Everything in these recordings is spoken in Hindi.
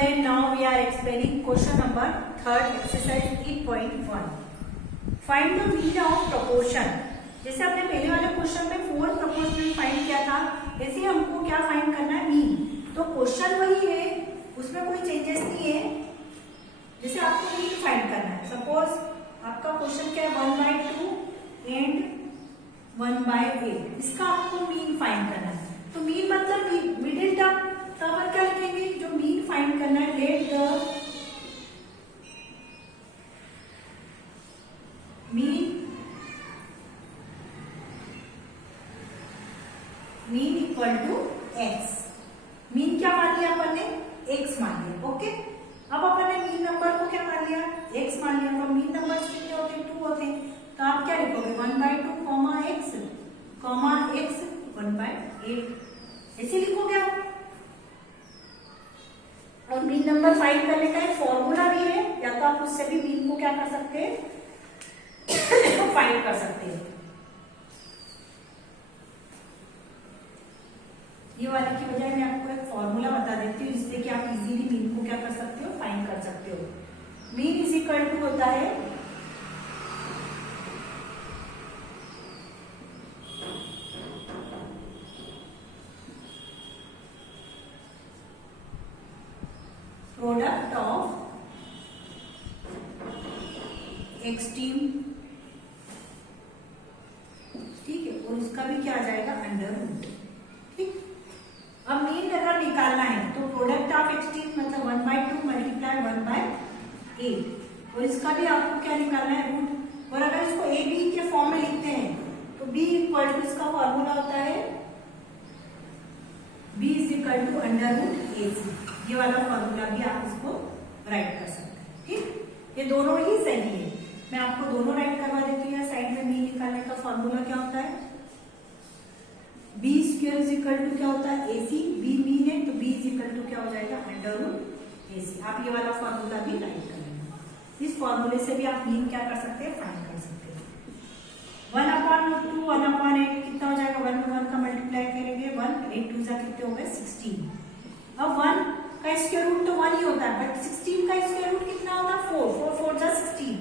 student, now we are explaining question number 3rd exercise 8.1. Find the mean of proportion. जैसे आपने पहले वाले क्वेश्चन में 4 प्रोपोर्शनल फाइंड किया था, ऐसे हमको क्या फाइंड करना है, मीन. तो क्वेश्चन वही है, उसमें कोई चेंजेस नहीं है. जैसे आपको मीन फाइंड करना है. सपोज आपका क्वेश्चन क्या है, 1/2 एंड 1/8. इसका आपको मीन फाइंड करना है. तो मीन मतलब मिडिल टर्म. तब आप क्या लिखेंगे, जो मीन फाइंड करना है, let the mean equal to x. Mean क्या मान लिया अपन ने, एक्स मान लिया. ओके, अब अपन ने मीन नंबर को क्या मान लिया, एक्स मान लिया. तो मीन नंबर कितने होते हैं, 2 होते हैं. तो आप क्या लिखोगे, 1/2 कॉमा एक्स 1/8 ऐसे लिखोगे आप. और मीन नंबर फाइंड करने का एक फॉर्मूला भी है, या तो आप उससे भी मीन को क्या कर सकते हैं, फाइंड कर सकते हैं. ये वाले की बजाय मैं आपको एक फॉर्मूला बता देती हूँ, जिससे कि आप इजीली मीन को क्या कर सकते हो, फाइंड कर सकते हो. मीन इज इक्वल टू होता है प्रोडक्ट ऑफ एक्सट्रीम, ठीक है, और उसका भी क्या आ जाएगा, अंडर रूट. ठीक. अब मीन अगर निकालना है तो प्रोडक्ट ऑफ एक्सट्रीम मतलब 1/2 मल्टीप्लाई 1/8, और इसका भी आपको क्या निकालना है, रूट. और अगर इसको ए बी के फॉर्म में लिखते हैं तो बी इक्वल टू, इसका फॉर्मूला होता है B is equal to under root A C. ये वाला फॉर्मूला भी आप इसको राइट कर सकते हैं. ठीक, ये दोनों ही सही है. मैं आपको दोनों राइट करवा देती हूँ. साइड में मीन निकालने का फॉर्मूला क्या होता है, b square is equal to क्या होता है, ए सी. बी मीन है तो बी इज इक्वल टू क्या हो जाएगा, अंडर रूट ए सी. आप ये वाला फॉर्मूला भी राइट कर लेंगे. इस फॉर्मूले से भी आप मीन क्या कर सकते हैं, फाइंड कर सकते हैं. 1/2 1/8 कितना हो जाएगा, 1 में 1 का मल्टीप्लाई करेंगे, 1 8 2 कितने हो गए, 16. अब 1 का स्क्वायर रूट तो 1 ही होता है, बट 16 का स्क्वायर रूट कितना होता है, 4 4 4 जा 16.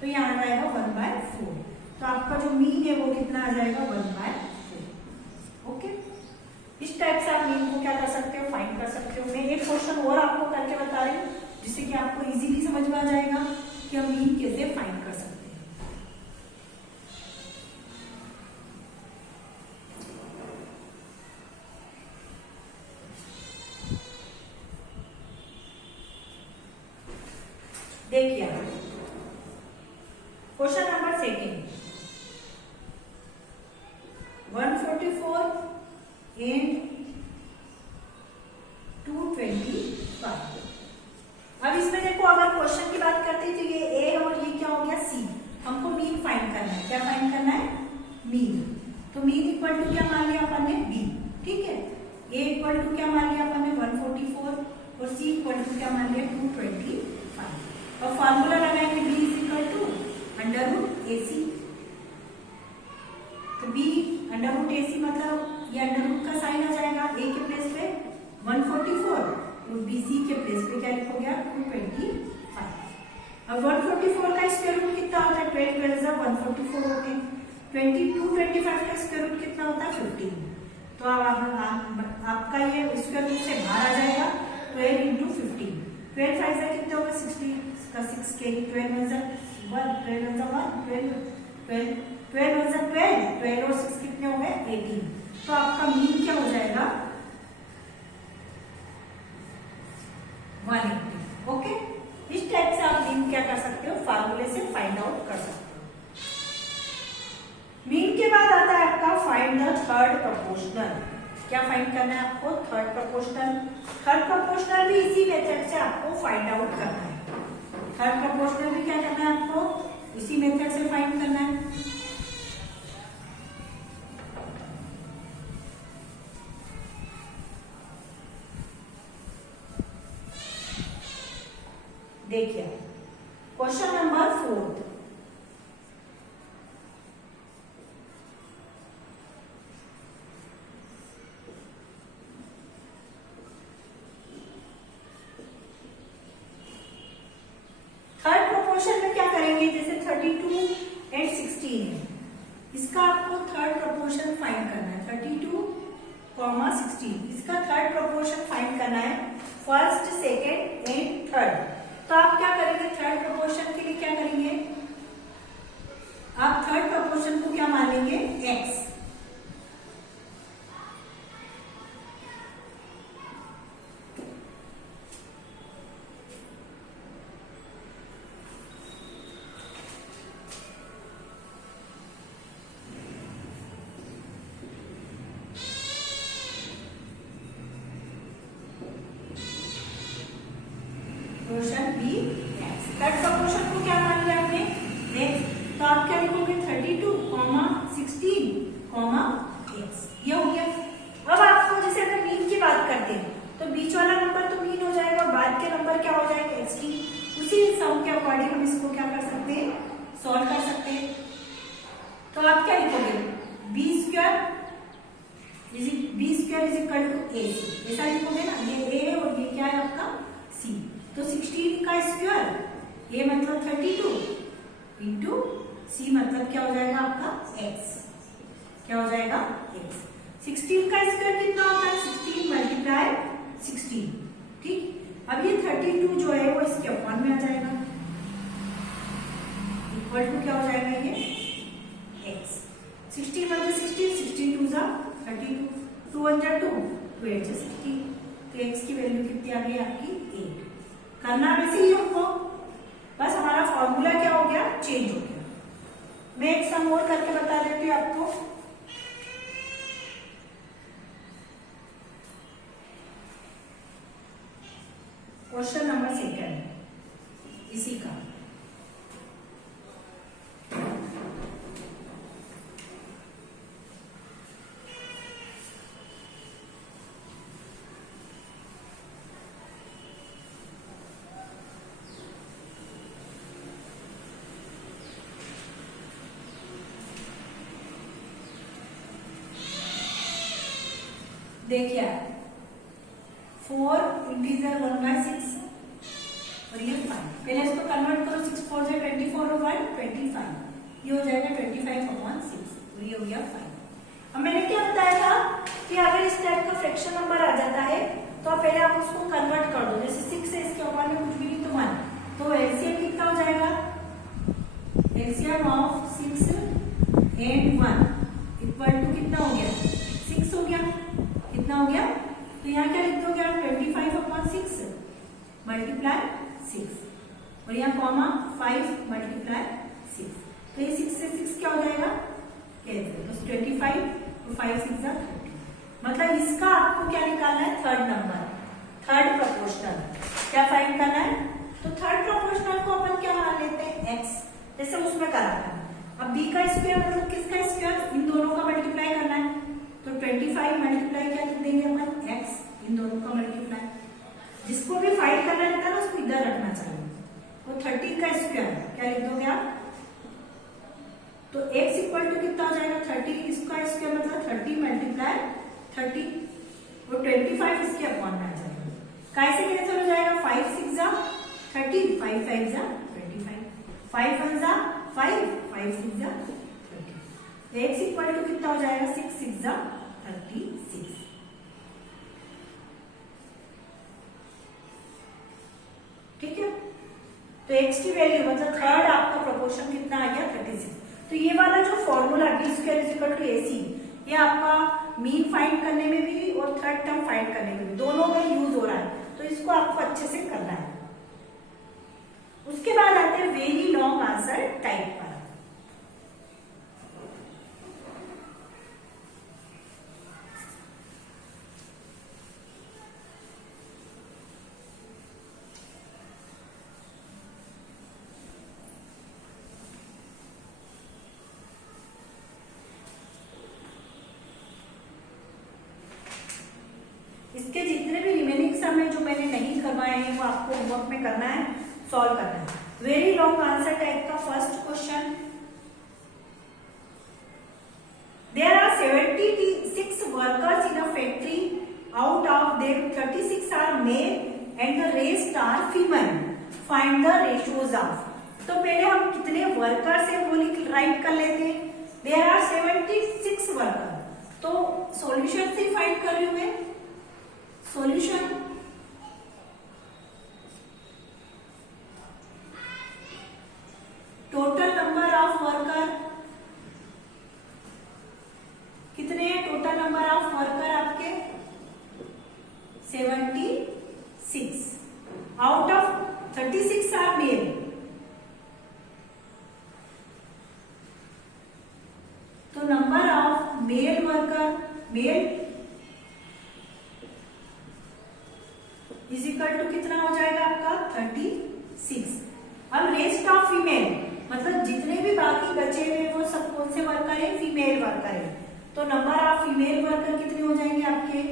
तो यहाँ आ जाएगा 1/4. तो आपका जो मीन है वो कितना आ जाएगा, 1/4. ओके, इस टाइप से आप मीन को क्या कर सकते हो, फाइंड कर सकते हो. मैं एक क्वेश्चन और आपको करके बता रही हूँ, जिससे कि आपको इजीली समझ में आ जाएगा कि हम मीन कैसे फाइंड कर सकते हैं. देखिए क्वेश्चन नंबर 2, 144 एंड 225. अब इसमें देखो, अगर क्वेश्चन की बात करते हैं तो ये ए और ये क्या हो गया, सी. हमको मीन फाइंड करना है. क्या फाइंड करना है, मीन. तो मीन इक्वल टू क्या मान लिया अपन ने, बी. ठीक है, ए इक्वल टू क्या मान लिया अपन ने, 144, और सी इक्वल टू क्या मान लिया, 225. और फॉर्मूला लगाएंगे, B is equal to under root A C. तो B under root A C मतलब ये अंडर रूट का साइन आ जाएगा. ए के प्लेस पे 144, तो बी सी के प्लेस पे क्या लिखोगे आप, 225. अब 144 का स्क्वायर रूट कितना होता है, 12 12 144 होते हैं. 225 का स्क्वायर रूट कितना होता है, 15. तो अब आपका ये स्क्वायर रूट से बाहर आ जाएगा, 12 इंटू 15. 12 5 से कितने होगा, 60 का 6 के 12 1 1 12 1 12 12 12 1 12 12 और 6 कितने हो गए, 18. तो आपका मीन क्या हो जाएगा, 180. ओके, इस टाइप से आप मीन क्या कर सकते हो, फार्मूले से फाइंड आउट कर सकते हो. मीन के बाद आता है आपका फाइंड द थर्ड प्रोपोर्शनल. क्या फाइंड करना है आपको, थर्ड प्रोपोर्शनल. थर्ड प्रोपोर्शनल भी इसी मेथड से आपको फाइंड आउट करना है. थर्ड प्रोपोर्शनल भी क्या करना है आपको, इसी मेथड से फाइंड करना है. देखिए क्वेश्चन नंबर 4, करेंगे, जैसे 32 एंड 16 है, इसका आपको थर्ड प्रोपोर्शन फाइंड करना है। 32, 16, इसका थर्ड प्रोपोर्शन फाइंड करना है, फर्स्ट, सेकेंड एंड थर्ड। तो आप क्या करेंगे, थर्ड प्रोपोर्शन के लिए क्या करेंगे, आप थर्ड प्रोपोर्शन को क्या मान लेंगे, x। Proportion b x, third proportion को क्या मान लिया आपने, एक्स। तो आप क्या लिखोगे, 32, 16, एक्स, ये हो गया। अब आपको जैसे अगर मीन की बात करते हैं तो बीच वाला नंबर तो मीन हो जाएगा, बाद के नंबर क्या हो जाएगा, एक्स टी। उसी सम के अकॉर्डिंग हम इसको क्या कर सकते हैं, सॉल्व कर सकते हैं। तो आप क्या लिखोगे, B square is equal to A C, ऐसा लिखोगे ना, ये ए है और ये क्या है आपका सी। तो 16 का स्क्वायर, ये मतलब 32 इंटू सी, मतलब क्या हो जाएगा आपका x, क्या हो जाएगा x। 16 का स्क्वायर कितना होता है, 16 मल्टीप्लाई 16, ठीक। अब ये 32 जो है वो इसके अपॉन में आ जाएगा, इक्वल टू क्या हो जाएगा, ये x। 16 मतलब 16, 16 2 जा 32, 2 1 जा 2, 2 8 जा 16। तो x की वैल्यू कितनी आ गई आपकी, 8। करना वैसे ही हमको, बस हमारा फॉर्मूला क्या हो गया, चेंज हो गया। मैं एक सम और करके बता देती हूँ आपको। क्वेश्चन नंबर 2 इसी का, देखिए 4 इंटीजर 1/6 और ये 5। पहले इसको कन्वर्ट करो, 6 4 से 24 और 1 25, ये हो जाएगा 25/6 और ये हो गया 5। अब मैंने क्या बताया था कि अगर इस टाइप का फ्रैक्शन नंबर आ जाता है तो पहले आप उसको कन्वर्ट कर दो, जैसे 6 है, इसके ऊपर में कुछ भी नहीं तो 1, तो एलसीएम कितना हो जाएगा, LCM of 6 and 1 equal to कितना हो गया, 6 हो गया। कितना हो गया, तो यहाँ क्या लिख दोगे आप, 25/6 मल्टीप्लाई 6 और यहाँ कॉमा 5 मल्टीप्लाई 6। तो ये 6 से 6 क्या हो जाएगा, तो 25 तो 5 6 जा 30। मतलब इसका आपको क्या निकालना है, थर्ड नंबर, थर्ड प्रोपोर्शनल। क्या फाइंड करना है, तो थर्ड प्रोपोर्शनल को अपन क्या मान लेते हैं, x, जैसे उसमें करा था। अब b का स्क्वायर मतलब किसका स्क्वायर, इन दोनों का मल्टीप्लाई करना है। तो 25 मल्टीप्लाई क्या लिख देंगे अपन, x, इन दोनों का मल्टीप्लाई। जिसको भी फाइंड करना रहता है ना उसको इधर रखना चाहिए। तो 30 का स्क्वायर क्या लिख दोगे आप, तो x इक्वल टू कितना हो जाएगा, 30, इसका स्क्वायर मतलब 30 मल्टीप्लाई 30 और 25 इसके अपॉन में आ जाएगा। कैसे कैंसिल हो जाएगा, 5 6 जा 30, 5 5 जा 25, 5 1 जा 5, 5 6 जा 30। x इक्वल टू कितना हो जाएगा, 6 6 जा 36। ठीक है, तो x की वैल्यू मतलब थर्ड आपका प्रोपोर्शन कितना आ गया, 36। तो ये वाला जो formula b square is equal to ac, ये आपका मीन फाइंड करने में भी और थर्ड टर्म फाइंड करने में भी दोनों में यूज हो रहा है। तो इसको आपको अच्छे से करना है। उसके बाद आते हैं वेरी लॉन्ग आंसर टाइप पर। इसके जितने भी रिमेनिंग सम है जो मैंने नहीं करवाए हैं वो आपको होमवर्क में करना है, सॉल्व करना है। वेरी लॉन्ग आंसर टाइप का first question, there are 76 workers in a factory, out of them 36 are male and the rest are female, find the ratios of. तो पहले हम कितने वर्कर्स है वो राइट कर लेते हैं। There are 76 worker. तो सॉल्यूशन से फाइंड कर रही हूं मैं। Solution total number of worker कितने हैं? टोटल नंबर ऑफ वर्कर आपके 76। Out of 36 are male. तो number of male worker male is equal to कितना हो जाएगा आपका 36। अब रेस्ट ऑफ फीमेल मतलब जितने भी बाकी बचे हुए वो सब कौन से वर्कर है? फीमेल वर्कर है। तो नंबर ऑफ फीमेल वर्कर कितने हो जाएंगे आपके?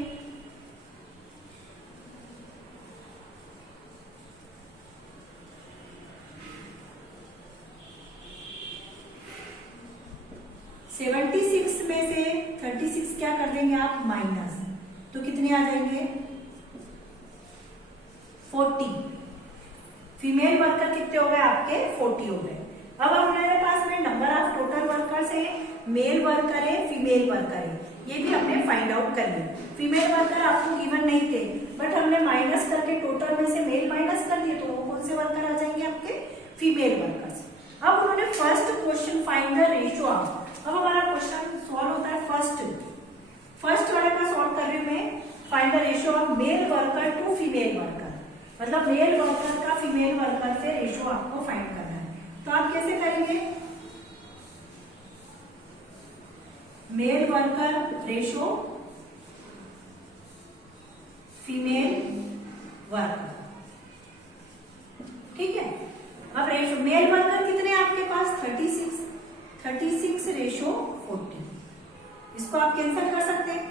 सेवेंटी सिक्स में से 36 क्या कर देंगे आप? माइनस। तो कितने आ जाएंगे? 40। फीमेल वर्कर कितने हो गए आपके? 40 हो गए। अब हमारे पास में नंबर ऑफ टोटल वर्कर्स है, मेल वर्कर है, फीमेल वर्कर है, ये भी हमने फाइंड आउट कर लिया। फीमेल वर्कर आपको गिवन नहीं थे बट हमने माइनस करके टोटल में से मेल माइनस कर दिए, तो वो कौन से वर्कर आ जाएंगे आपके? Female workers. अब उन्होंने first question find the ratio of. अब हमारा क्वेश्चन सॉल्व होता है फर्स्ट वाले का सॉल्व कर रही हूं मैं। Find the ratio of male worker to female worker, मतलब मेल वर्कर का फीमेल वर्कर से रेशियो आपको फाइंड करना है। तो आप कैसे करेंगे? Male worker ratio female worker, ठीक है। अब रेशियो मेल वर्कर कितने हैं आपके पास? 36 रेशियो 40। इसको आप कैंसिल कर सकते हैं।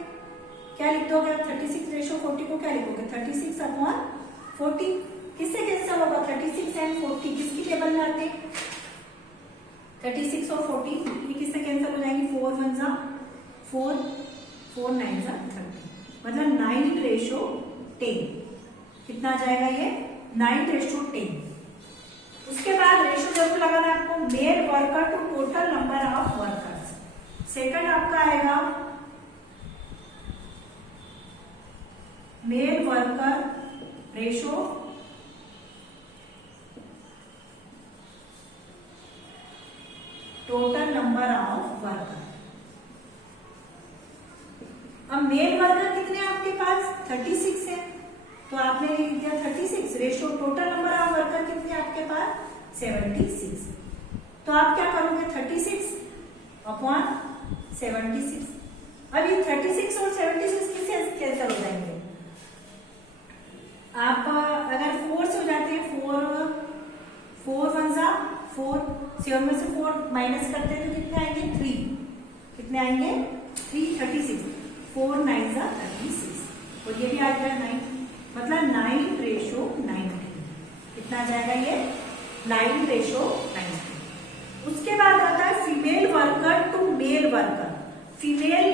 क्या लिख दोगे आप? 36 रेशियो 40 को क्या लिखोगे? 36 अपॉन 40। किससे कैंसिल होगा? 36 एंड 40 किसकी टेबल में आते हैं? 36 और 40 ये किससे कैंसिल हो जाएंगे? 4 1 जा 4, 4 9 जा 30, मतलब 9 रेशियो 10। कितना आ जाएगा ये? 9 रेशियो 10। उसके बाद रेशियो जरूर लगाना है आपको। Male worker to total number of workers. Second आपका आएगा male worker ratio total number of worker. अब मेल वर्कर कितने हैं आपके पास? 36 है, तो आपने लिख दिया 36 ratio total number of worker कितने आपके पास? 76। तो आप क्या करोगे? 36 अपॉन 76। अब ये 36 और 76 किससे कैंसिल हो जाएंगे? आप अगर 4 से हो जाते हैं, 4 1 जा 4, 7 में से 4 माइनस करते हैं तो कितने आएंगे? 3। कितने आएंगे? 3 36, 4 9 जा 36, और ये भी आ जाएगा 9, मतलब 9 रेशियो 90। कितना आ जाएगा ये? 9 रेशियो 90। उसके बाद आता है female worker to male worker. Female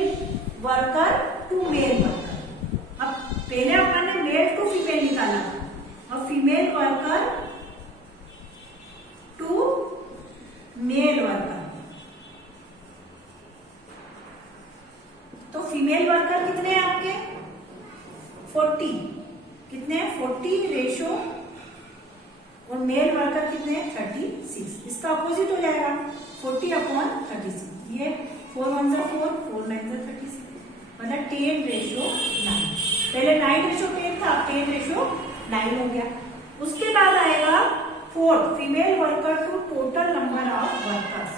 worker to male worker. अब पहले अपन ने मेल टू फीमेल निकाला, अब female worker to male worker. तो फीमेल वर्कर कितने हैं आपके? 40। कितने हैं? 40 रेशियो, और मेल वर्कर कितने हैं? 36। इसका अपोजिट हो जाएगा 40 अपॉन 36। ये 4 1 जा 4, 4 9 जा 36, मतलब 10 रेशियो 9। पहले 9 रेशियो 10 था, 10 रेशियो 9 हो गया। उसके बाद आएगा fourth female worker to total number of workers.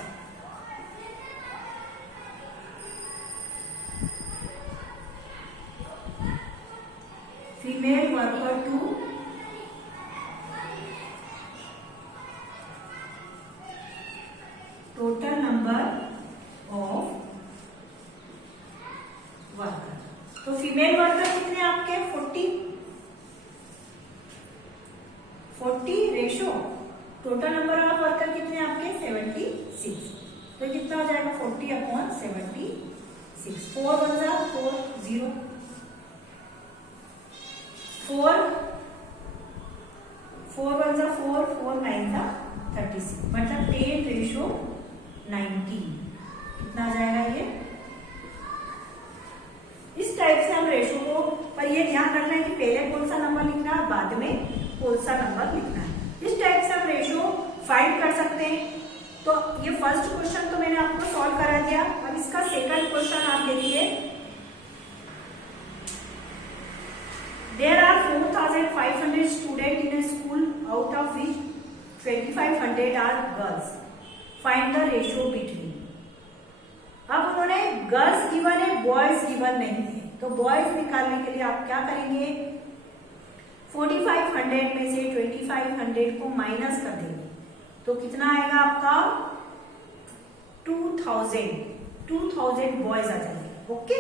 Female worker to total number of worker. तो फीमेल वर्कर कितने आपके? 40 ratio, total number of worker कितने आपके? 76। तो कितना हो जाएगा? 40 अपॉन 76। 4 1 जा 4 0, 4 1 जा 4, 4 9 जा 36, मतलब 10:19 कितना आ जाएगा ये। इस टाइप से हम रेशो को, पर ये ध्यान रखना है कि पहले कौन सा नंबर लिखना है, बाद में कौन सा नंबर लिखना है। इस टाइप से हम रेशो फाइंड कर सकते हैं। तो ये फर्स्ट क्वेश्चन तो मैंने आपको सॉल्व करा दिया। अब इसका सेकंड क्वेश्चन आप देखिए। There are 4500 student in a school, out of which 2500 are girls. Find the ratio between. अब उन्होंने गर्ल्स गिवन है, बॉयज गिवन नहीं है, तो बॉयज निकालने के लिए आप क्या करेंगे, 4500 में से 2500 को माइनस कर देंगे तो कितना आएगा आपका 2000 बॉयज आ जाएंगे। ओके,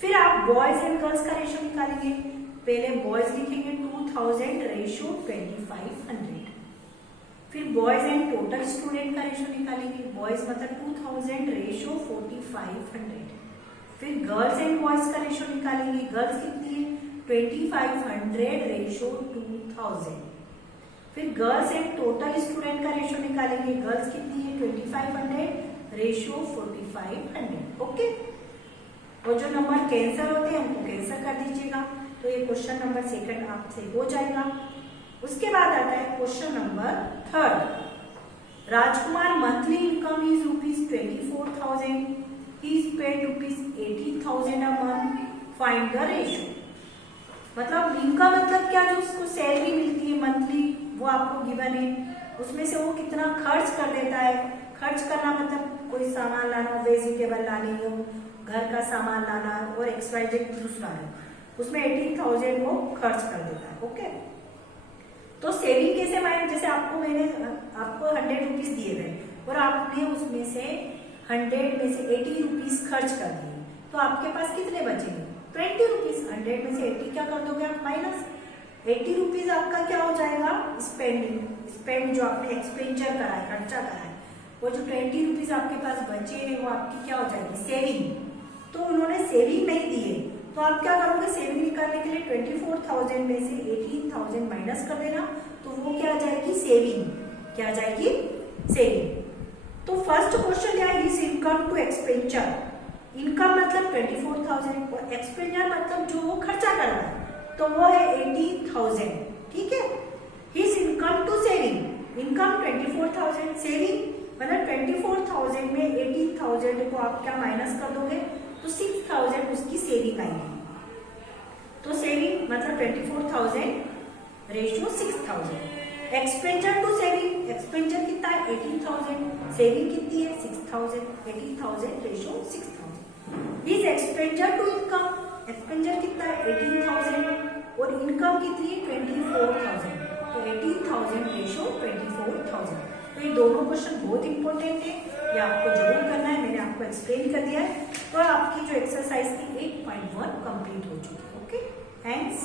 फिर आप बॉयज एंड गर्ल्स का रेशो निकालेंगे। पहले बॉयज लिखेंगे 2000 रेशो 2500, फिर बॉयज एंड टोटल स्टूडेंट का रेशो निकालेंगे। बॉयज मतलब 2000 रेशो 4500, फिर गर्ल्स एंड बॉयज का रेशो निकालेंगे। गर्ल्स कितनी है 2500 रेशो 2000, फिर गर्ल्स एंड टोटल स्टूडेंट का रेशो निकालेंगे। गर्ल्स कितनी है 2500 रेशो 4500। ओके, और जो नंबर कैंसिल होते हैं उनको कैंसिल कर दीजिएगा। तो ये क्वेश्चन नंबर सेकंड आपसे हो जाएगा। उसके बाद आता है question number third. Rajkumar monthly income is ₹24,000, he is paid ₹80,000 a month, find the ratio. मतलब इनकम मतलब क्या, जो उसको सैलरी मिलती है मंथली वो आपको गिवन है, उसमें से वो कितना खर्च कर देता है। खर्च करना मतलब कोई सामान लाना, वेजिटेबल लानी हो, घर का सामान लाना और एक्सवाइजेड दूसरा है, उसमें 18,000 वो खर्च कर देता है। ओके, तो सेविंग कैसे माइनस, जैसे मैंने आपको 100 रुपीज दिए गए और आपने उसमें से 100 में से 80 रुपीज खर्च कर दिए, तो आपके पास कितने बचेंगे 20 रुपीज। 100 में से 80 क्या कर दोगे आप माइनस, 80 रुपीज आपका क्या हो जाएगा स्पेंड जो आपने एक्सपेंडिचर करा है, खर्चा करा है, वो जो 20 रुपीज आपके पास बचे हैं वो आपकी क्या हो जाएगी सेविंग। तो उन्होंने सेविंग नहीं दी है, तो आप क्या करोगे, सेविंग निकालने के लिए 24,000 में से 18,000 माइनस कर देना, तो वो क्या आ जाएगी सेविंग, क्या आ जाएगी सेविंग। तो फर्स्ट क्वेश्चन क्या है, his income to expenditure. Income मतलब 24,000 और एक्सपेंडिचर मतलब जो वो खर्चा कर रहा है, तो वो है 80,000। ठीक है, his income to saving, income 24,000, saving मतलब 24,000 में 80,000 को आप क्या माइनस कर दोगे, तो 6,000 उसकी सेविंग आएगी। तो सेविंग मतलब 24,000 ratio 6,000। Expenditure to saving, expenditure कितना है 18,000, सेविंग कितनी है 6,000, 80,000 ratio 6,000। His expenditure to income, expenditure कितना है 18,000 और इनकम कितनी है 24,000, तो 18,000 रेशियो 24,000। तो ये दोनों क्वेश्चन बहुत इंपॉर्टेंट है, ये आपको जरूर करना है, मैंने आपको एक्सप्लेन कर दिया है। तो आपकी जो एक्सरसाइज थी 8.1 कंप्लीट हो चुकी है। Okay, thanks.